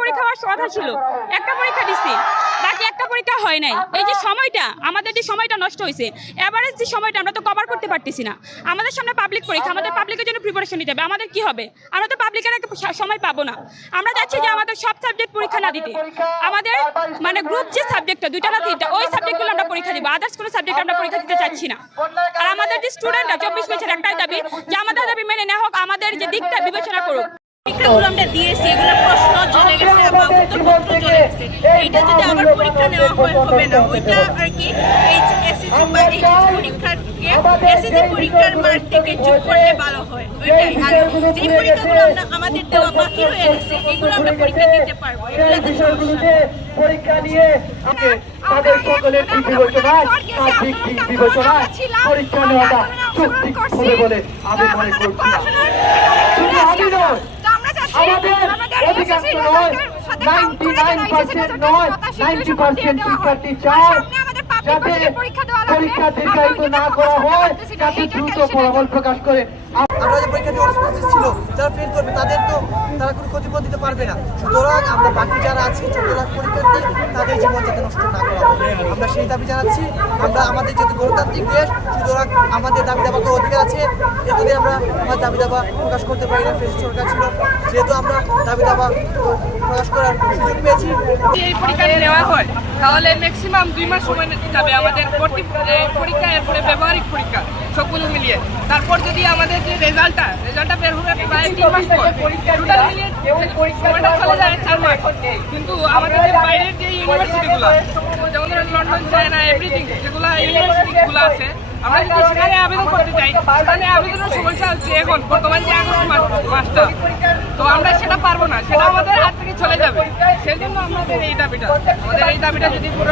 পরীক্ষা একটা পরীক্ষা বাকি একটা পরীক্ষা হয় নাই। এই যে সময়টা, আমাদের যে সময়টা নষ্ট হয়েছে যে সময়টা কভার করতে পারতেছি না। আমাদের সামনে পাবলিক পরীক্ষা, আমাদের প্রিপারেশন কি হবে? আমরা সময় পাবো না। আমরা আমাদের সব সাবজেক্ট পরীক্ষা না দিতে। আমাদের মানে গ্রুপ যে সাবজেক্টটা দুইটা না তিনটা, ওই আমরা পরীক্ষা দিব। আদার্স কোনো সাবজেক্ট আমরা পরীক্ষা দিতে চাচ্ছি না। আর আমাদের যে স্টুডেন্টরা চব্বিশ বছর একটাই দাবি, যে আমাদের দাবি মেনে নেওয়া হোক, আমাদের যে দিকটা বিবেচনা করুক। পরীক্ষাগুলো আমরা দিয়েছি এগুলো প্রশ্ন চলে গেছে বা উত্তরপত্র চলে গেছে। এইটা যদি আবার পরীক্ষা নেওয়া হয় হবে না। ওইটা আর কি এই এসএসসি বা এইচএসসি পরীক্ষাকে এসএসসি পরীক্ষার মার্ক থেকে করলে ভালো হয়। ওইটাই। আর যে পরীক্ষাগুলো আমরা আমাদের দেওয়া বাকি রয়ে গেছে এগুলো আমরা পরীক্ষা দিতে পারব। এগুলোতে সমস্যা পরীক্ষা নিয়ে তাদের সকলের দিক বিবেচনায় সার্বিক দিক বিবেচনায় পরীক্ষা নেওয়াটা হবে বলে আমি মনে করছি না শুধু আমি নয় আমাদের অধিকাংশ নয় নাইনটি নাইন পার্সেন্ট নয় নাইনটি পার্সেন্ট শিক্ষার্থী চায় যাতে পরীক্ষা দীর্ঘায়িত না করা হয় যাতে দ্রুত ফলাফল প্রকাশ করে। আমরা যে অনুপস্থিত ছিল যারা ফেল করবে তাদের তো তারা কোনো ক্ষতিপূরণ দিতে পারবে না। সুতরাং আমরা বাকি যারা আছি চোদ্দ লাখ পরীক্ষার্থী তাদের জীবন যাতে নষ্ট না করা। আমরা সেই দাবি জানাচ্ছি। আমরা আমাদের যেহেতু গণতান্ত্রিক দেশ, সুতরাং আমাদের দাবি দাবা করার অধিকার আছে। এতদিন আমরা আমার দাবি দাবা প্রকাশ করতে পারি না ফেস সরকার ছিল। যেহেতু আমরা দাবি দাবা প্রকাশ করার সুযোগ পেয়েছি। এই পরীক্ষা নেওয়া হয়, তাহলে ম্যাক্সিমাম দুই মাস সময় যাবে আমাদের পরীক্ষা, এরপরে ব্যবহারিক পরীক্ষা, সবগুলো মিলিয়ে। তারপর যদি আমাদের যে রেজাল্টটা রেজাল্টটা বের হবে প্রায় তিন মাস পর মিলিয়ে চলে যায় চার মাস। কিন্তু আমাদের বাইরের যে ইউনিভার্সিটিগুলো ধরেন লন্ডন চায়না এভরিথিং যেগুলো আছে, আমরা যদি আবেদন করতে চাই। সেখানে আবেদনের সমস্যা হচ্ছে এখন, বর্তমান যে আগস্ট মাস, মাসটা, তো আমরা সেটা পারব না, সেটা আমাদের হাত থেকে চলে যাবে। সেই আমাদের এই দাবিটা, আমাদের এই দাবিটা যদি পূরণ